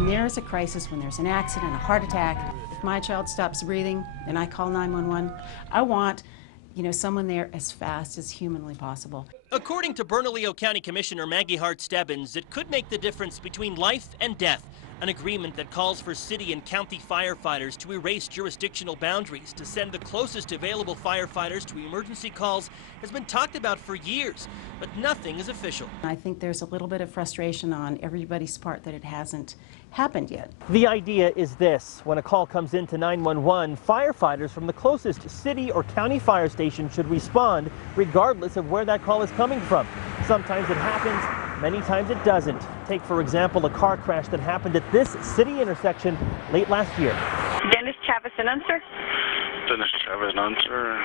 When there is a crisis, when there's an accident, a heart attack, if my child stops breathing and I call 911, I want, someone there as fast as humanly possible. According to Bernalillo County Commissioner Maggie Hart-Stebbins, it could make the difference between life and death. An agreement that calls for city and county firefighters to erase jurisdictional boundaries to send the closest available firefighters to emergency calls has been talked about for years, but nothing is official. I think there's a little bit of frustration on everybody's part that it hasn't happened yet. The idea is this: when a call comes into 911, firefighters from the closest city or county fire station should respond regardless of where that call is coming from. Sometimes it happens, many times it doesn't. Take, for example, a car crash that happened at this city intersection late last year. Dennis Chavez, an answer. Dennis Chavez, an answer.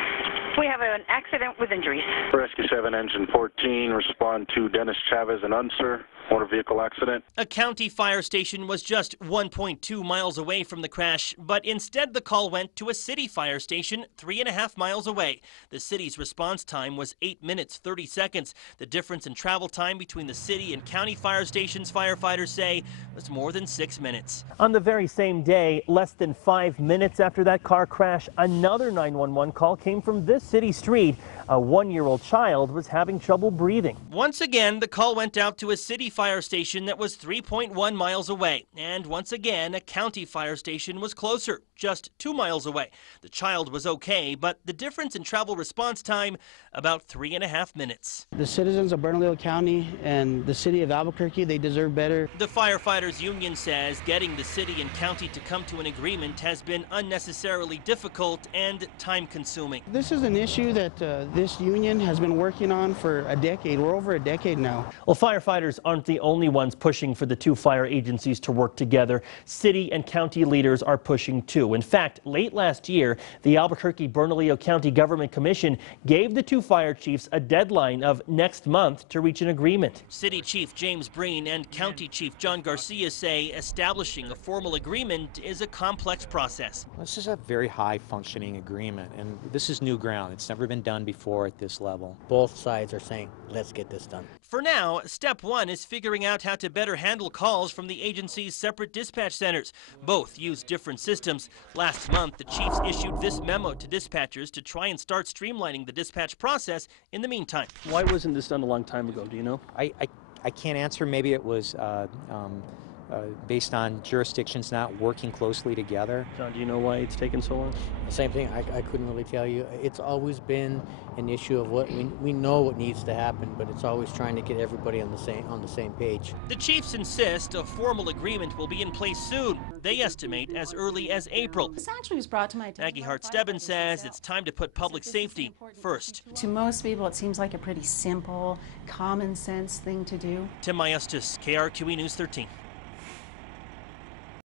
We have an accident with injuries. Rescue 7, Engine 14, respond to Dennis Chavez, an answer. Motor vehicle accident. A county fire station was just 1.2 miles away from the crash, but instead the call went to a city fire station 3.5 miles away. The city's response time was 8 minutes 30 seconds. The difference in travel time between the city and county fire stations, firefighters say, was more than 6 minutes. On the very same day, less than 5 minutes after that car crash, another 911 call came from this city street. A 1-year-old child was having trouble breathing. Once again, the call went out to a city fire station that was 3.1 miles away. And once again, a county fire station was closer, just 2 miles away. The child was okay, but the difference in travel response time, about 3.5 minutes. The citizens of Bernalillo County and the city of Albuquerque, they deserve better. The firefighters union says getting the city and county to come to an agreement has been unnecessarily difficult and time-consuming. This is an issue that this union has been working on for a decade. We're over a decade now. Well, firefighters aren't the only ones pushing for the two fire agencies to work together. City and county leaders are pushing too. In fact, late last year, the Albuquerque-Bernalillo County Government Commission gave the two fire chiefs a deadline of next month to reach an agreement. City Chief James Breen and County Chief John Garcia say establishing a formal agreement is a complex process. This is a very high-functioning agreement, and this is new ground. It's never been done before at this level. Both sides are saying, let's get this done. For now, step one is figuring out how to better handle calls from the agency's separate dispatch centers. Both use different systems. Last month, the chiefs issued this memo to dispatchers to try and start streamlining the dispatch process in the meantime. Why wasn't this done a long time ago, do you know? I can't answer. Maybe it was based on jurisdictions not working closely together. John, do you know why it's taken so long? The same thing, I couldn't really tell you. It's always been an issue of what we know what needs to happen, but it's always trying to get everybody on the same page. The chiefs insist a formal agreement will be in place soon. They estimate as early as April. This actually was brought to my attention. Maggie Hart-Stebbins says it's time to put public safety first. To most people, it seems like a pretty simple, common sense thing to do. Tim Maestas, KRQE News 13.